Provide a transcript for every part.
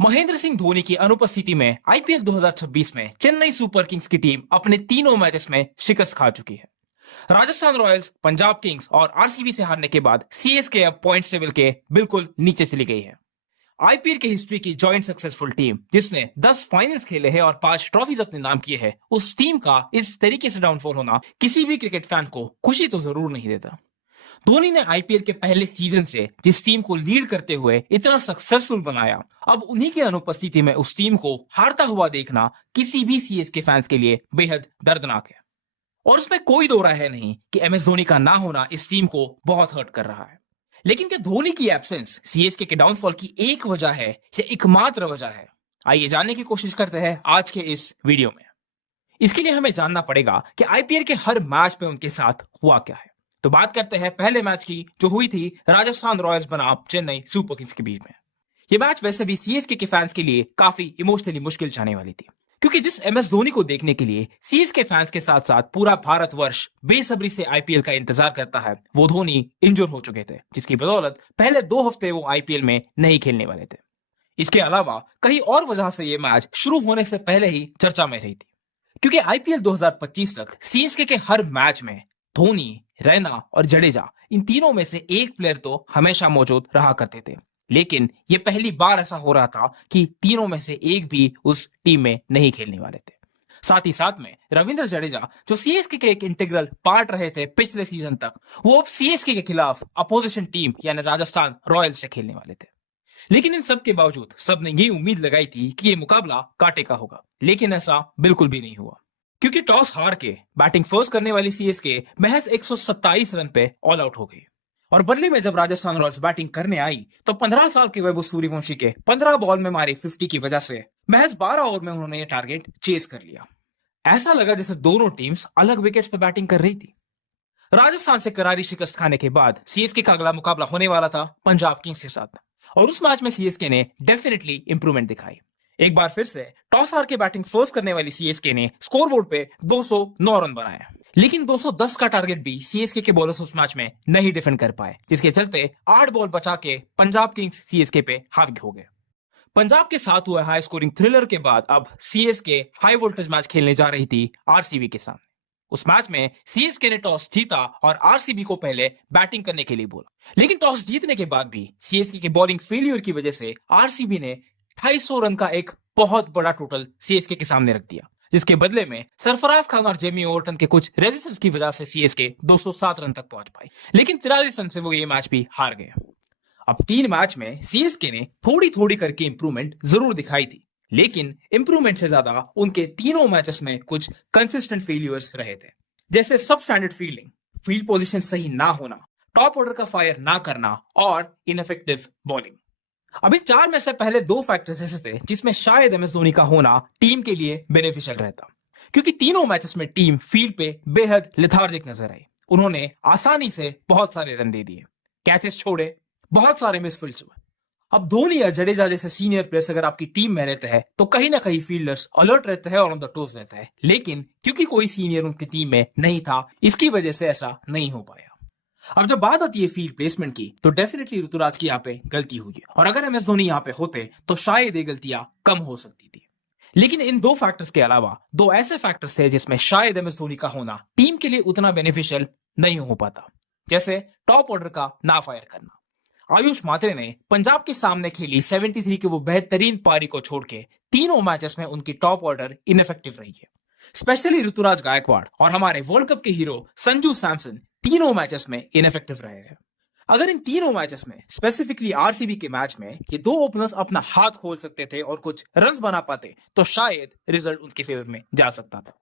महेंद्र सिंह धोनी की अनुपस्थिति में आईपीएल 2026 में चेन्नई सुपर किंग्स की टीम अपने तीनों मैचेस में शिकस्त खा चुकी है। राजस्थान रॉयल्स, पंजाब किंग्स और आरसीबी से हारने के बाद सीएसके अब पॉइंट्स टेबल के बिल्कुल नीचे चली गई है। आईपीएल की हिस्ट्री की जॉइंट सक्सेसफुल टीम जिसने 10 फाइनल्स खेले हैं और 5 ट्रॉफीज अपने नाम किए हैं, उस टीम का इस तरीके से डाउनफॉल होना किसी भी क्रिकेट फैन को खुशी तो जरूर नहीं देता। धोनी ने आईपीएल के पहले सीजन से जिस टीम को लीड करते हुए इतना सक्सेसफुल बनाया, अब उन्हीं की अनुपस्थिति में उस टीम को हारता हुआ देखना किसी भी सीएसके फैंस के लिए बेहद दर्दनाक है। और उसमें कोई दो राय है नहीं कि एमएस धोनी का ना होना इस टीम को बहुत हर्ट कर रहा है। लेकिन क्या धोनी की एब्सेंस सीएसके के डाउनफॉल की एक वजह है या एकमात्र वजह है? आइए जानने की कोशिश करते हैं आज के इस वीडियो में। इसके लिए हमें जानना पड़ेगा कि आईपीएल के हर मैच में उनके साथ हुआ क्या है। तो बात करते हैं पहले मैच की, जो हुई थी राजस्थान रॉयल्स बनाम चेन्नई सुपर किंग्स के बीच में। ये मैच वैसे भी सीएसके के फैंस के लिए काफी इमोशनली मुश्किल जाने वाली थी, क्योंकि जिस एमएस धोनी को देखने के लिए सीएसके फैंस के साथ साथ पूरा भारतवर्ष बेसब्री से आईपीएल का इंतजार करता है, वो धोनी इंजर हो चुके थे, जिसकी बदौलत पहले 2 हफ्ते वो आईपीएल में नहीं खेलने वाले थे। इसके अलावा कहीं और वजह से ये मैच शुरू होने से पहले ही चर्चा में रही थी, क्योंकि आईपीएल 2025 तक सीएसके के हर मैच में धोनी, रैना और जडेजा, इन तीनों में से एक प्लेयर तो हमेशा मौजूद रहा करते थे। लेकिन ये पहली बार ऐसा हो रहा था कि तीनों में से एक भी उस टीम में नहीं खेलने वाले थे। साथ ही साथ में रविंद्र जडेजा, जो सीएसके के एक इंटीग्रल पार्ट रहे थे पिछले सीजन तक, वो अब सीएसके के खिलाफ अपोजिशन टीम यानी राजस्थान रॉयल्स से खेलने वाले थे। लेकिन इन सब के बावजूद सबने ये उम्मीद लगाई थी कि ये मुकाबला कांटे का होगा, लेकिन ऐसा बिल्कुल भी नहीं हुआ, क्योंकि टॉस हार के बैटिंग फर्स्ट करने वाली सीएसके महज 127 रन पे ऑल आउट हो गई। और बदले में जब राजस्थान रॉयल्स बैटिंग करने आई तो 15 साल के वैभव सूर्यवंशी के 15 बॉल में मारी 50 की वजह से महज 12 ओवर में उन्होंने ये टारगेट चेस कर लिया। ऐसा लगा जैसे दोनों टीम्स अलग विकेट्स पे बैटिंग कर रही थी। राजस्थान से करारी शिकस्त खाने के बाद सीएसके का अगला मुकाबला होने वाला था पंजाब किंग्स के साथ, और उस मैच में सीएसके ने डेफिनेटली इंप्रूवमेंट दिखाई। एक बार फिर से टॉस हार के बैटिंग फर्स्ट करने वाली सीएसके ने स्कोरबोर्ड पे 209 रन बनाए, लेकिन 210 का टारगेट भी सीएसके के बॉलर्स उस मैच में नहीं डिफेंड कर पाए, जिसके चलते 8 बॉल बचा के पंजाब किंग्स सीएसके पे हावी हो गए। पंजाब के साथ हुए हाई स्कोरिंग थ्रिलर के बाद अब सीएसके हाई वोल्टेज मैच खेलने जा रही थी आरसीबी के सामने। उस मैच में सीएसके ने टॉस जीता और आरसीबी को पहले बैटिंग करने के लिए बोला, लेकिन टॉस जीतने के बाद भी सीएसके के बॉलिंग फेलियर की वजह से आरसीबी ने 250 रन का एक बहुत बड़ा टोटल सीएसके के सामने रख दिया, जिसके बदले में सरफराज खान और जेमी ओवरटन के कुछ रेजिस्टेंस की वजह से सीएसके 207 रन तक पहुंच पाई, लेकिन 43 रन से वो ये मैच भी हार गए। अब 3 मैच में सीएसके ने थोड़ी थोड़ी करके इंप्रूवमेंट जरूर दिखाई थी, लेकिन इंप्रूवमेंट से ज्यादा उनके तीनों मैचेस में कुछ कंसिस्टेंट फेलियर्स रहे थे, जैसे सब स्टैंडर्ड फील्डिंग, फील्ड पोजीशन सही ना होना, टॉप ऑर्डर का फायर ना करना और इनइफेक्टिव बॉलिंग। अब इन 4 में से पहले 2 फैक्टर्स ऐसे थे जिसमें शायद एमएस धोनी का होना टीम के लिए बेनिफिशियल रहता, क्योंकि तीनों मैचेस में टीम फील्ड पे बेहद लेथार्जिक नजर आई। उन्होंने आसानी से बहुत सारे रन दे दिए, कैचेस छोड़े, बहुत सारे मिसफील्ड्स हुए। अब धोनी या जडेजा जैसे सीनियर प्लेयर्स अगर आपकी टीम में रहते हैं तो कहीं ना कहीं फील्डर्स अलर्ट रहते हैं और ऑन द टोज रहते हैं, लेकिन क्योंकि कोई सीनियर उनकी टीम में नहीं था, इसकी वजह से ऐसा नहीं हो पाया। अब जब बात आती है फील्ड प्लेसमेंट की, तो डेफिनेटली ऋतुराज की यहाँ पे गलती हुई, और अगर एमएस धोनी यहाँ पे होते तो शायद ये गलतियां कम हो सकती थी। लेकिन इन 2 फैक्टर्स के अलावा 2 ऐसे फैक्टर्स थे जिसमें शायद एमएस धोनी का होना टीम के लिए उतना बेनिफिशियल नहीं हो पाता, जैसे टॉप ऑर्डर का ना फायर करना। आयुष मात्रे ने पंजाब के सामने खेली 73 की वो बेहतरीन पारी को छोड़ के तीनों मैचेस में उनकी टॉप ऑर्डर इनइफेक्टिव रही है। स्पेशली ऋतुराज गायकवाड़ और हमारे वर्ल्ड कप के हीरो संजू सैमसन तीनों मैचेस में इनइफेक्टिव रहे हैं। अगर इन तीनों मैचेस में, स्पेसिफिकली आरसीबी के मैच में, ये 2 ओपनर्स अपना हाथ खोल सकते थे और कुछ रन्स बना पाते तो शायद रिजल्ट उनके फेवर में जा सकता था।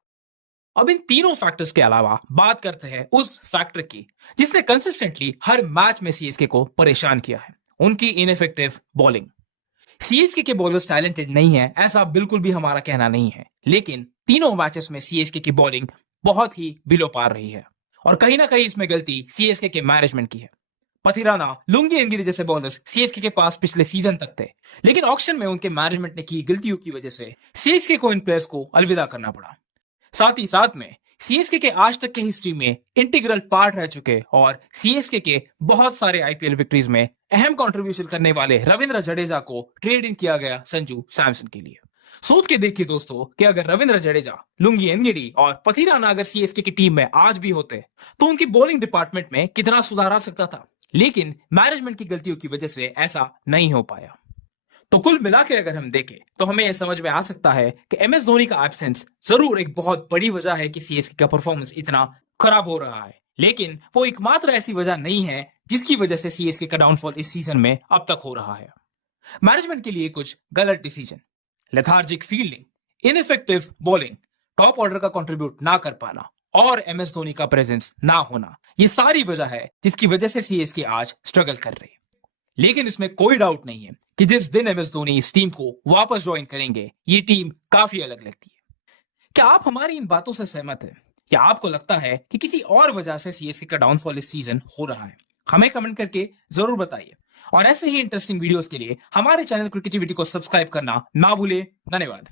अब इन तीनों फैक्टर्स के अलावा बात करते हैं उस फैक्टर की जिसने कंसिस्टेंटली हर मैच में सीएसके को परेशान किया है, उनकी इनइफेक्टिव बॉलिंग। सीएसके के बॉलर्स टैलेंटेड नहीं है ऐसा बिल्कुल भी हमारा कहना नहीं है, लेकिन तीनों मैचेस में सीएसके की बॉलिंग बहुत ही बिलो पार रही है, और कहीं ना कहीं इसमें गलती सीएसके के मैनेजमेंट की है। पथिराना, लुंगी एनगिरी जैसे बॉलर्स सीएसके के पास पिछले सीजन तक थे, लेकिन ऑक्शन में उनके मैनेजमेंट ने की गलतियों की वजह से सीएसके को इन प्लेयर्स को अलविदा करना पड़ा। साथ ही साथ में सीएसके के आज तक के हिस्ट्री में इंटीग्रल पार्ट रह चुके और सीएसके के बहुत सारे आईपीएल विक्ट्रीज में अहम कंट्रीब्यूशन करने वाले रविंद्र जडेजा को ट्रेड इन किया गया संजू सैमसन के लिए। सोच के देखिए दोस्तों कि अगर रविंद्र जडेजा, लुंगी एनगिडी और पथिराना अगर सीएसके की टीम में आज भी होते तो उनकी बॉलिंग डिपार्टमेंट में कितना सुधार आ सकता था, लेकिन मैनेजमेंट की गलतियों की वजह से ऐसा नहीं हो पाया। तो कुल मिला के अगर हम देखें तो हमें यह समझ में आ सकता है कि एमएस धोनी का एब्सेंस जरूर एक बहुत बड़ी वजह है कि सीएसके का परफॉर्मेंस इतना खराब हो रहा है, लेकिन वो एकमात्र ऐसी वजह नहीं है जिसकी वजह से सीएसके का डाउनफॉल इस सीजन में अब तक हो रहा है। मैनेजमेंट के लिए कुछ गलत decision, lethargic fielding, ineffective bowling, top order का कंट्रीब्यूट ना कर पाना और एमएस धोनी का प्रेजेंस ना होना, ये सारी वजह है जिसकी वजह से सीएसके आज स्ट्रगल कर रही है। लेकिन इसमें कोई डाउट नहीं है कि जिस दिन एमएस धोनी इस टीम को वापस ज्वाइन करेंगे ये टीम काफी अलग लगती है। क्या आप हमारी इन बातों से सहमत हैं या आपको लगता है कि किसी और वजह से सीएसके का डाउनफॉल इस सीजन हो रहा है? हमें कमेंट करके जरूर बताइए और ऐसे ही इंटरेस्टिंग वीडियोस के लिए हमारे चैनल क्रिकेटिविटी को सब्सक्राइब करना ना भूले। धन्यवाद।